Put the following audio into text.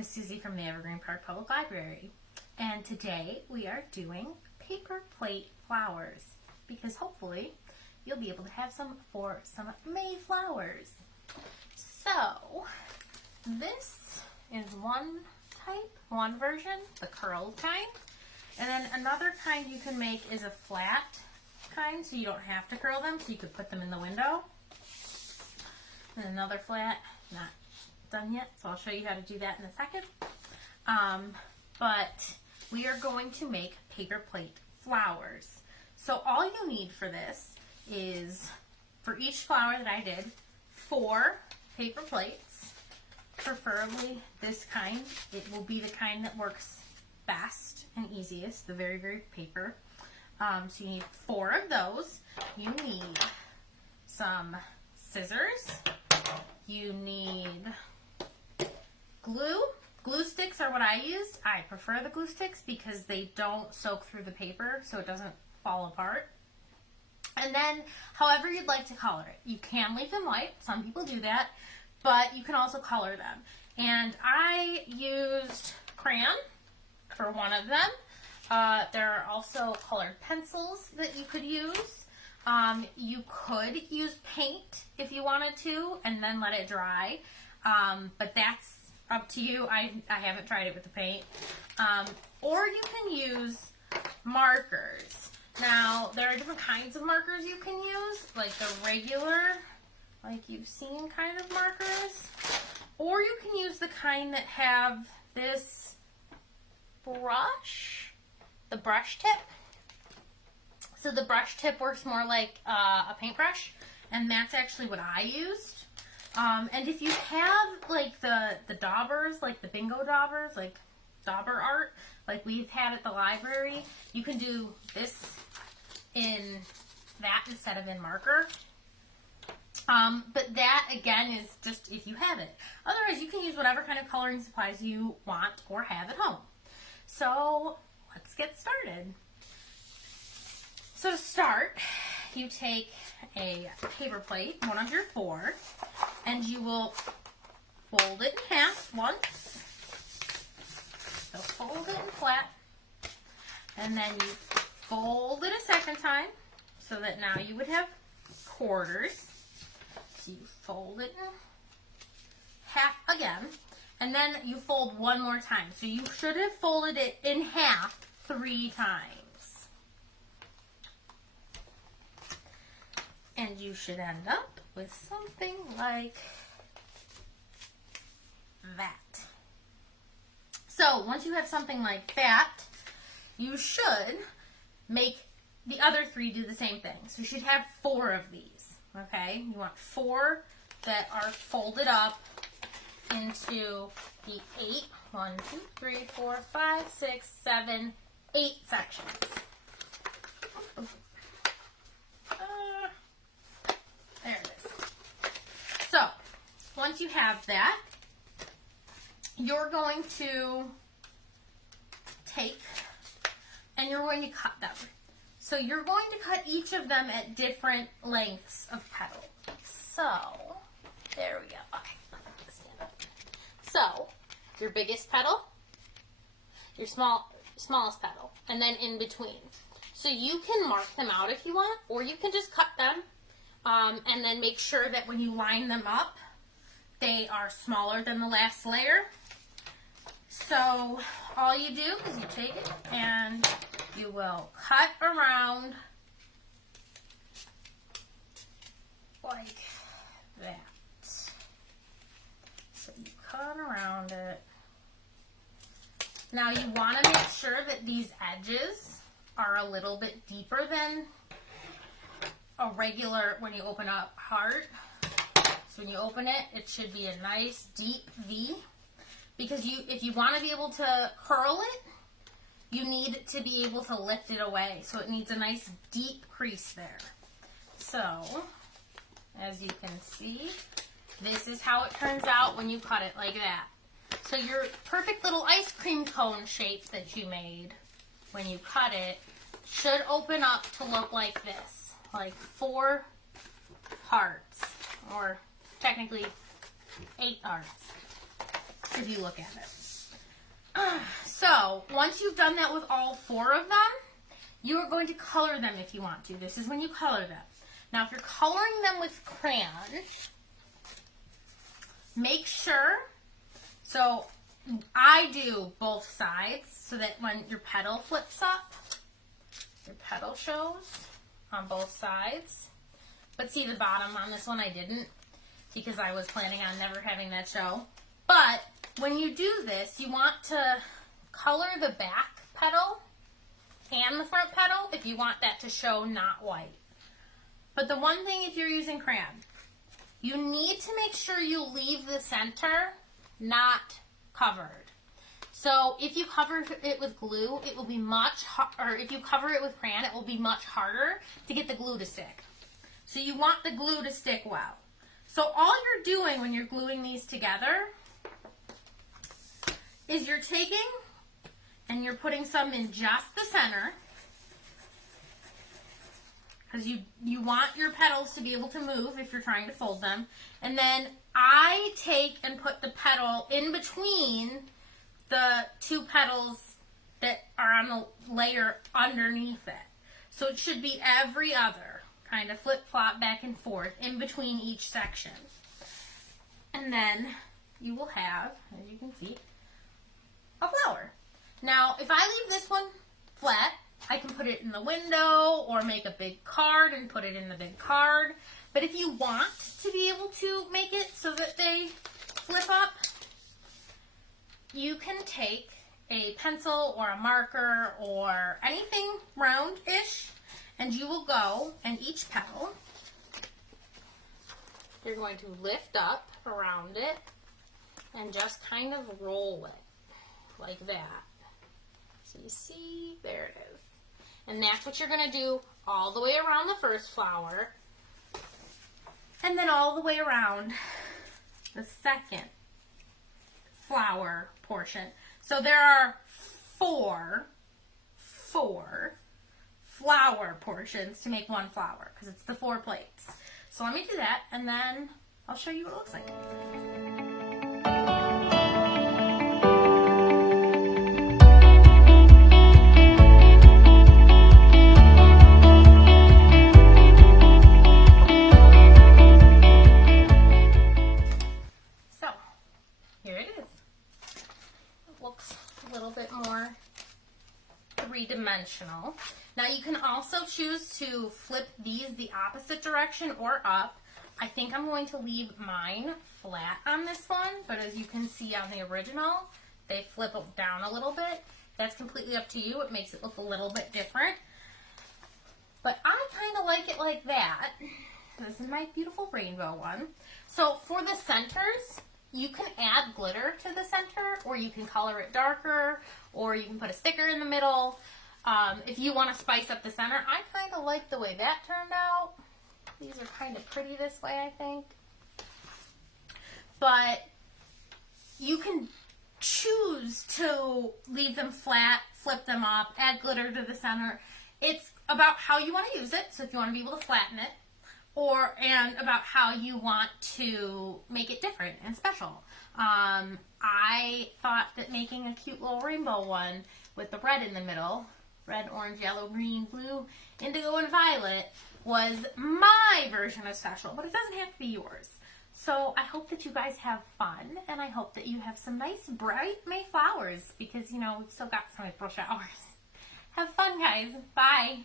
name is Susie from the Evergreen Park Public Library, and today we are doing paper plate flowers because hopefully you'll be able to have some for some May flowers. So this is one version, the curled kind, and then another kind you can make is a flat kind, so you don't have to curl them, so you could put them in the window. And another flat, not done yet, so I'll show you how to do that in a second. But we are going to make paper plate flowers. So all you need for this is, for each flower that I did, 4 paper plates, preferably this kind. It will be the kind that works best and easiest, the very, very paper. So you need 4 of those. You need some scissors. You need glue. Glue sticks are what I used. I prefer the glue sticks because they don't soak through the paper, so it doesn't fall apart. And then, however you'd like to color it. You can leave them white. Some people do that. But you can also color them. And I used crayon for one of them. There are also colored pencils that you could use. You could use paint if you wanted to and then let it dry. But that's up to you. I haven't tried it with the paint. Or you can use markers. Now, there are different kinds of markers you can use, like the regular, like you've seen kind of markers. Or you can use the kind that have this brush, the brush tip. So the brush tip works more like a paintbrush, and that's actually what I used. And if you have like the daubers, like the bingo daubers, like dauber art, like we've had at the library, you can do this in that instead of in marker. But that again is just if you have it. Otherwise, you can use whatever kind of coloring supplies you want or have at home. So let's get started. So to start, you take a paper plate, one of your 4, and you will fold it in half once. So fold it in flat, and then you fold it a second time, so that now you would have quarters. So you fold it in half again, and then you fold one more time. So you should have folded it in half 3 times. And you should end up with something like that. So once you have something like that, you should make the other 3 do the same thing. So you should have 4 of these, okay? You want 4 that are folded up into the 8, 1, 2, 3, 4, 5, 6, 7, 8 sections. There it is. So, once you have that, you're going to take and you're going to cut them. So you're going to cut each of them at different lengths of petal. So, there we go. Okay, stand up. So, your biggest petal, your smallest petal, and then in between. So you can mark them out if you want, or you can just cut them. And then make sure that when you line them up, they are smaller than the last layer. So all you do is you take it and you will cut around like that. So you cut around it. Now you want to make sure that these edges are a little bit deeper than a regular, when you open up heart. So when you open it, it should be a nice deep V, because if you want to be able to curl it, you need to be able to lift it away. So it needs a nice deep crease there. So as you can see, this is how it turns out when you cut it like that. So your perfect little ice cream cone shape that you made when you cut it should open up to look like this. Like 4 hearts, or technically 8 hearts, if you look at it. So once you've done that with all 4 of them, you are going to color them if you want to. This is when you color them. Now if you're coloring them with crayon, make sure, so I do both sides so that when your petal flips up, your petal shows on both sides. But see the bottom on this one I didn't, because I was planning on never having that show. But when you do this, you want to color the back petal and the front petal if you want that to show not white. But the one thing, if you're using crayon, you need to make sure you leave the center not covered. So if you cover it with glue, it will be much or if you cover it with crayon, it will be much harder to get the glue to stick. So you want the glue to stick well. So all you're doing when you're gluing these together is you're taking and you're putting some in just the center, because you want your petals to be able to move if you're trying to fold them. And then I take and put the petal in between the 2 petals that are on the layer underneath it. So it should be every other, kind of flip-flop back and forth in between each section. And then you will have, as you can see, a flower. Now, if I leave this one flat, I can put it in the window or make a big card and put it in the big card. But if you want to be able to make it so that they flip up, you can take a pencil or a marker or anything round-ish, and you will go, and each petal, you're going to lift up around it and just kind of roll it like that. So you see, there it is. And that's what you're going to do all the way around the first flower, and then all the way around the second flower portion. So there are four flower portions to make one flower, because it's the 4 plates. So let me do that, and then I'll show you what it looks like. Three-dimensional. Now you can also choose to flip these the opposite direction or up. I think I'm going to leave mine flat on this one, but as you can see on the original, they flip down a little bit. That's completely up to you. It makes it look a little bit different. But I kind of like it like that. This is my beautiful rainbow one. So for the centers, you can add glitter to the center, or you can color it darker, or you can put a sticker in the middle. If you want to spice up the center, I kind of like the way that turned out. These are kind of pretty this way, I think. But you can choose to leave them flat, flip them up, add glitter to the center. It's about how you want to use it. So if you want to be able to flatten it, and about how you want to make it different and special. I thought that making a cute little rainbow one with the red in the middle, red, orange, yellow, green, blue, indigo, and violet, was my version of special, but it doesn't have to be yours. So I hope that you guys have fun, and I hope that you have some nice bright May flowers, because, you know, we've still got some April showers. Have fun, guys. Bye.